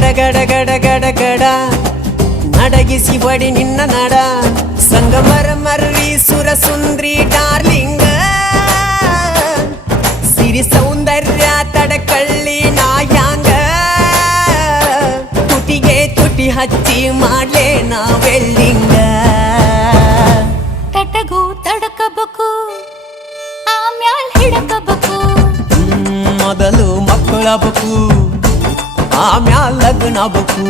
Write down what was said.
ಗಡ ಗಡ ಗಡ ಗಡ ಗಡ ನಡಗಿಸಿ ಬಡಿ ನಿನ್ನ ನಡ ಸಂಗಮರ ಮರ್ರಿ ಸುರ ಸುಂದ್ರಿ ಡಾರ್ಲಿಂಗ ಸಿರಿ ಸೌಂದರ್ಯ ತಡಕಳ್ಳಿ ನಾಯಾಂಗ ತುಟಿಗೆ ತುಟಿ ಹಚ್ಚಿ ಮಾಡ್ಲೆ ನಾ ವೆಲ್ಡಿಂಗ ತಟಗೂ ತಡಕಬೇಕು ಆಮ್ಯಾಲ್ ಹಿಡಕಬೇಕು ಮೊದಲು ಮಕ್ಕಳಬೇಕು ಆಮ್ಯಾಲ್ ಲಗ್ನ ಬೇಕು